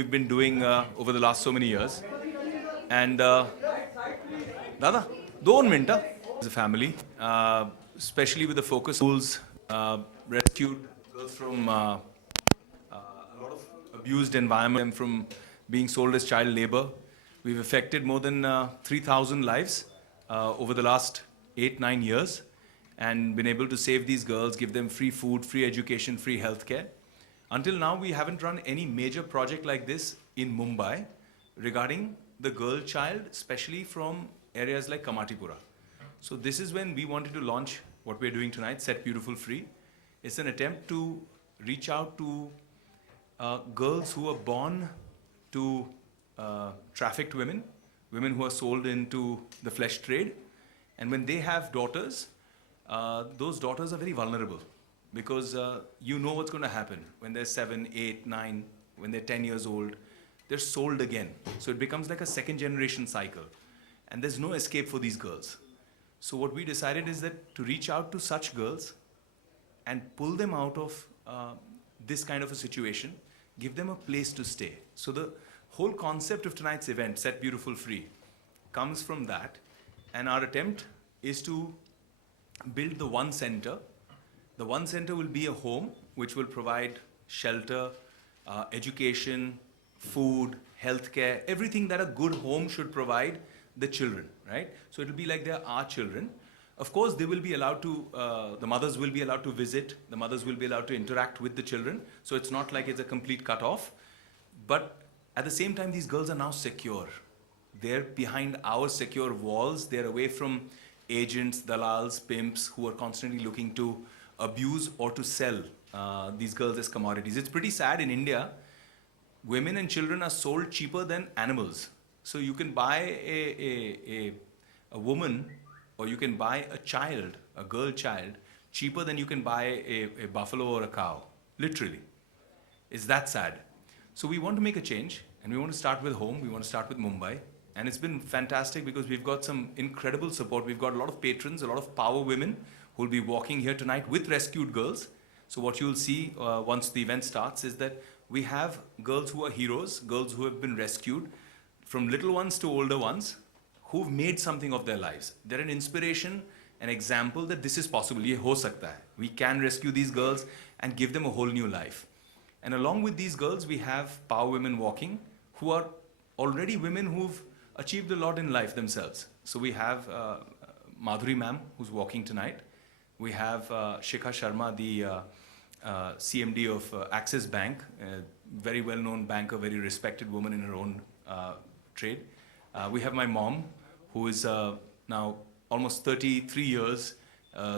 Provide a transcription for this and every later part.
we've been doing over the last so many years. And Dada, do minute. As a family, especially with the focus schools, rescued girls from a lot of abused environment, from being sold as child labor. We've affected more than 3,000 lives over the last 8-9 years, and been able to save these girls, give them free food, free education, free healthcare. Until now, we haven't run any major project like this in Mumbai regarding the girl child, especially from areas like Kamatipura. So this is when we wanted to launch what we're doing tonight, Set Beautiful Free. It's an attempt to reach out to girls who are born to trafficked women, women who are sold into the flesh trade. And when they have daughters, those daughters are very vulnerable because you know what's going to happen when they're 7, 8, 9, when they're 10 years old, they're sold again. So it becomes like a second generation cycle. And there's no escape for these girls. So what we decided is that to reach out to such girls and pull them out of this kind of a situation, give them a place to stay. So the whole concept of tonight's event, Set Beautiful Free, comes from that. And our attempt is to build the one center. The one center will be a home which will provide shelter, education, food, healthcare, everything that a good home should provide the children, right? So it'll be like they're our children. Of course, they will be allowed to, the mothers will be allowed to visit, the mothers will be allowed to interact with the children. So it's not like it's a complete cut-off. But at the same time, these girls are now secure. They're behind our secure walls. They're away from agents, dalals, pimps who are constantly looking to abuse or to sell these girls as commodities. It's pretty sad in India. Women and children are sold cheaper than animals. So you can buy a woman, or you can buy a child, a girl child, cheaper than you can buy a buffalo or a cow, literally. It's that sad. So we want to make a change, and we want to start with home. We want to start with Mumbai. And it's been fantastic because we've got some incredible support. We've got a lot of patrons, a lot of power women who will be walking here tonight with rescued girls. So what you'll see once the event starts is that we have girls who are heroes, girls who have been rescued, from little ones to older ones, who've made something of their lives. They're an inspiration, an example that this is possible. Ye ho sakta hai. We can rescue these girls and give them a whole new life. And along with these girls, we have power women walking, who are already women who've achieved a lot in life themselves. So we have Madhuri ma'am, who's walking tonight. We have Shikha Sharma, the CMD of Axis Bank, a very well-known banker, very respected woman in her own trade. We have my mom, who is now almost 33 years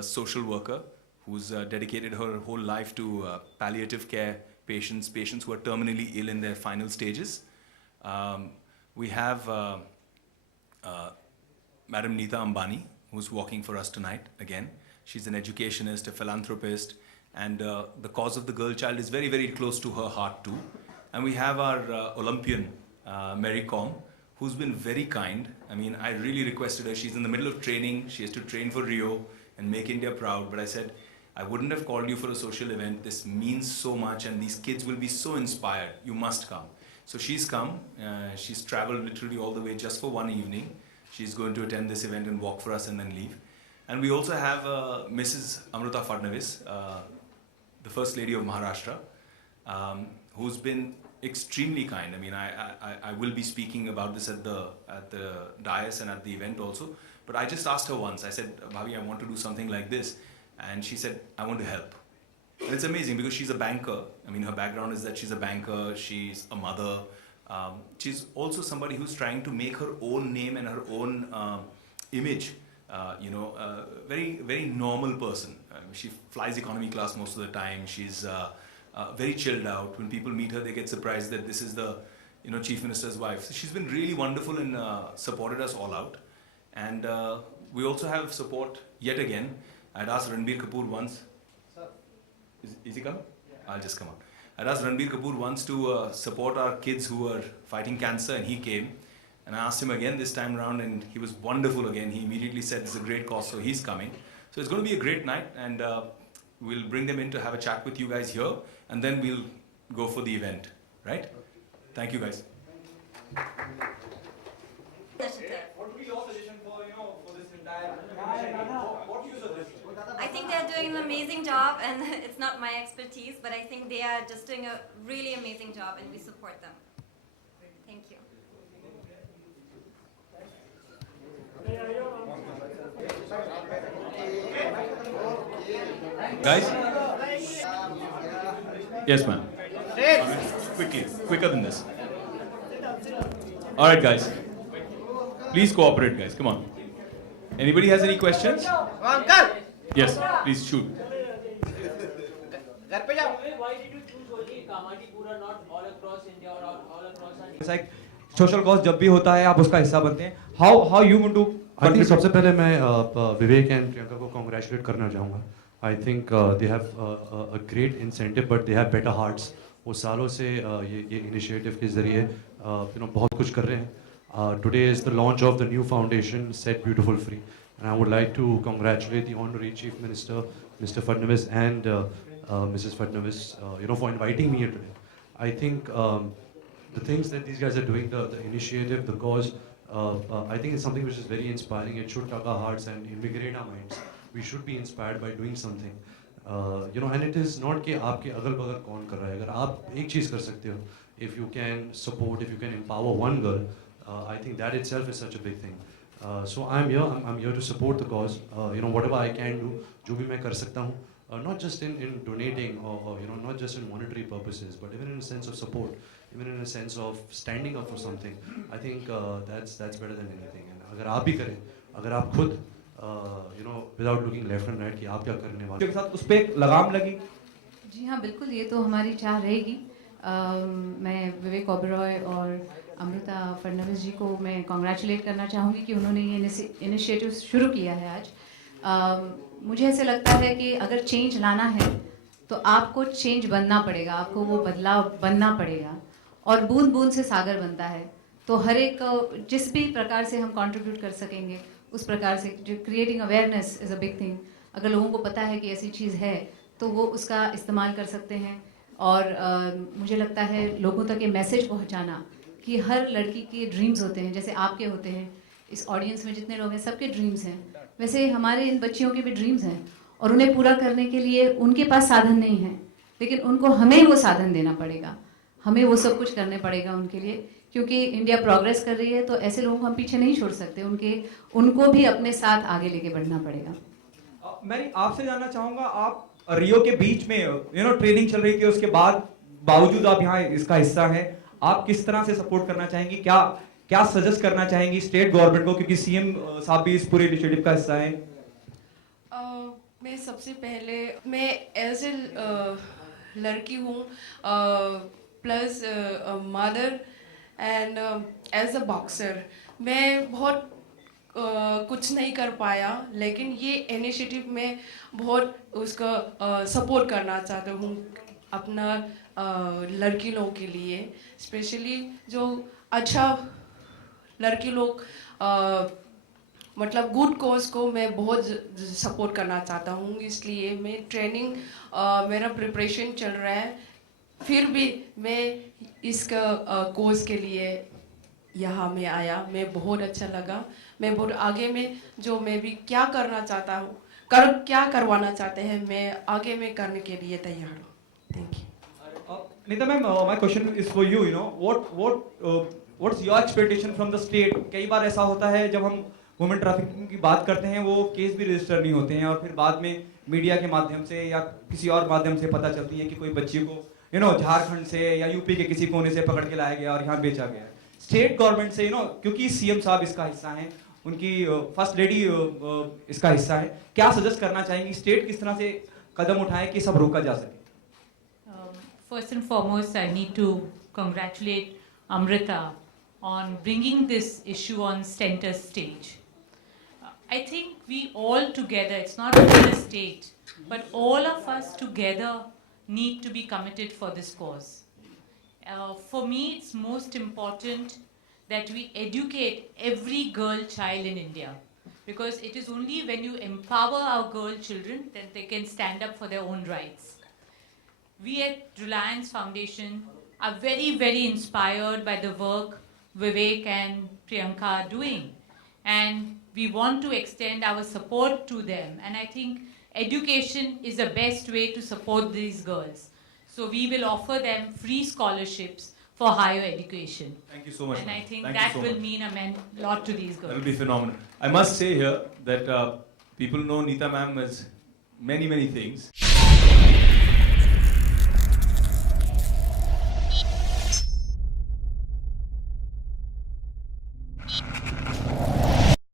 social worker, who's dedicated her whole life to palliative care patients who are terminally ill in their final stages. We have Madam Neeta Ambani, who's walking for us tonight again. She's an educationist, a philanthropist, and the cause of the girl child is very, very close to her heart too. And we have our Olympian, Mary Kom, who's been very kind. I mean, I really requested her. She's in the middle of training. She has to train for Rio and make India proud. But I said, I wouldn't have called you for a social event. This means so much, and these kids will be so inspired. You must come. So she's come. She's traveled literally all the way just for one evening. She's going to attend this event and walk for us and then leave. And we also have Mrs. Amruta Fadnavis, the First Lady of Maharashtra, who's been extremely kind. I mean, I will be speaking about this at the dais and at the event also. But I just asked her once. I said, Bhabi, I want to do something like this. And she said, I want to help. And it's amazing because she's a banker. I mean, her background is that she's a banker, she's a mother. She's also somebody who's trying to make her own name and her own image. Very, very normal person. She flies economy class most of the time. She's very chilled out. When people meet her, they get surprised that this is the Chief Minister's wife. So she's been really wonderful and supported us all out. And we also have support yet again. I'd asked Ranbir Kapoor once. Sir. Is he coming? Yeah. I'll just come out. I'd asked Ranbir Kapoor once to support our kids who were fighting cancer, and he came. And I asked him again this time around, and he was wonderful again. He immediately said, this is a great cause, so he's coming. So it's going to be a great night, and we'll bring them in to have a chat with you guys here, and then we'll go for the event, right? Thank you, guys. What would be your suggestion for this entire what do you suggest? I think they are doing an amazing job, and it's not my expertise, but I think they are just doing a really amazing job, and we support them. Thank you. Guys? Yes, ma'am. Quickly, quicker than this. All right, guys. Please cooperate, guys. Come on. Anybody has any questions? Uncle! Yes, please shoot. घर पे जाओ. Why did you choose only Kamatipura, not all across India or all across our It's like social cause जब भी होता है आप उसका हिस्सा बनते हैं. How you want to I think सबसे पहले मैं विवेक एंड प्रियंका को कांग्रेचुलेट करना चाहूँगा. I think they have a great incentive but they have better hearts. वो सालों से ये इनिशिएटिव के जरिए बहुत कुछ कर रहे हैं. Today is the launch of the new foundation set beautiful free and I would like to congratulate the honourable chief minister Mr Fadnavis and Mrs Fadnavis for inviting me here today. I think the things that these guys are doing, the initiative, the cause, I think it's something which is very inspiring. It should tug our hearts and invigorate our minds. We should be inspired by doing something. And it is not कि आपके अगल बगल कौन कर रहा है. अगर आप एक चीज़ कर सकते हो, if you can support, if you can empower one girl, I think that itself is such a big thing. So I'm here to support the cause. Whatever I can do, जो भी मैं कर सकता हूँ. Not just in donating or not just in monetary purposes, but even in a sense of support, even in a sense of standing up for something. I think that's better than anything. And अगर आप भी करें, अगर आप खुद without looking left and right कि आप क्या करने वाले के साथ उस पे एक लगाम लगी. जी हाँ, बिल्कुल, ये तो हमारी चाह रहेगी. मैं विवेक ओबेरॉय और अमृता फडणवीस जी को मैं कॉन्ग्रेचुलेट करना चाहूँगी कि उन्होंने ये इनिशिएटिव शुरू किया है आज. मुझे ऐसे लगता है कि अगर चेंज लाना है तो आपको चेंज बनना पड़ेगा, आपको वो बदलाव बनना पड़ेगा. और बूंद बूंद से सागर बनता है. तो हर एक जिस भी प्रकार से हम कंट्रीब्यूट कर सकेंगे उस प्रकार से, जो creating awareness is a big thing. अगर लोगों को पता है कि ऐसी चीज़ है तो वो उसका इस्तेमाल कर सकते हैं. और मुझे लगता है लोगों तक ये मैसेज पहुंचाना कि हर लड़की के ड्रीम्स होते हैं, जैसे आपके होते हैं. इस ऑडियंस में जितने लोग हैं सबके ड्रीम्स हैं, वैसे हमारे इन बच्चियों के भी ड्रीम्स हैं. और उन्हें पूरा करने के लिए उनके पास साधन नहीं है, लेकिन उनको हमें वो साधन देना पड़ेगा. हमें वो सब कुछ करने पड़ेगा उनके लिए, क्योंकि इंडिया प्रोग्रेस कर रही है तो ऐसे लोगों को हम पीछे नहीं छोड़ सकते. उनको भी अपने साथ आगे लेके बढ़ना पड़ेगा. मैं आपसे जानना चाहूँगा, आप रियो के बीच में ट्रेनिंग चल रही थी, उसके बाद बावजूद आप यहाँ इसका हिस्सा हैं. आप किस तरह से सपोर्ट करना चाहेंगी, क्या सजेस्ट करना चाहेंगी स्टेट गवर्नमेंट को, क्योंकि सीएम साहब भी इस पूरे इनिशिएटिव का हिस्सा हैं. मैं सबसे पहले मैं एज ए लड़की हूँ, plus mother and as a boxer. मैं बहुत कुछ नहीं कर पाया, लेकिन ये इनिशिएटिव में बहुत उसका सपोर्ट करना चाहता हूँ अपना लड़की लोगों के लिए. स्पेशली जो अच्छा लड़की लोग मतलब गुड कोज को मैं बहुत सपोर्ट करना चाहता हूँ. इसलिए मैं ट्रेनिंग मेरा प्रिपरेशन चल रहा है. फिर भी मैं इसका कोर्स के लिए यहाँ में आया. मैं बहुत अच्छा लगा. मैं बहुत आगे में जो मैं भी क्या करना चाहता हूँ, क्या करवाना चाहते हैं, मैं आगे में करने के लिए तैयार हूँ. Thank you. Nita ma'am, my question is for you. What's your expectation from the state? कई बार ऐसा होता है जब हम वुमेन ट्रैफिकिंग की बात करते हैं, वो केस भी रजिस्टर नहीं होते हैं और फिर बाद में मीडिया के माध्यम से या किसी और माध्यम से पता चलती है कि कोई बच्ची को झारखंड से या यूपी के किसी कोने से पकड़ के लाया गया और यहाँ बेचा गया. स्टेट गवर्नमेंट से क्योंकि सीएम साहब इसका हिस्सा हैं, उनकी फर्स्ट लेडी इसका हिस्सा है, क्या सजेस्ट करना चाहेंगी, स्टेट किस तरह से कदम उठाएं कि सब रोका जा सके? First and foremost, I need to congratulate Amrita on bringing this issue on center stage. I think we all together, it's not only the state, but all of us together need to be committed for this cause. For me, it's most important that we educate every girl child in India, because it is only when you empower our girl children that they can stand up for their own rights. We at Reliance Foundation are very, very inspired by the work Vivek and Priyanka are doing. And we want to extend our support to them. And I think education is the best way to support these girls. So we will offer them free scholarships for higher education. Thank you so much. And I ma'am. think Thank you that so will much. mean a lot to these That will girls. be phenomenal. I must say here that people know Neeta ma'am as many, many things.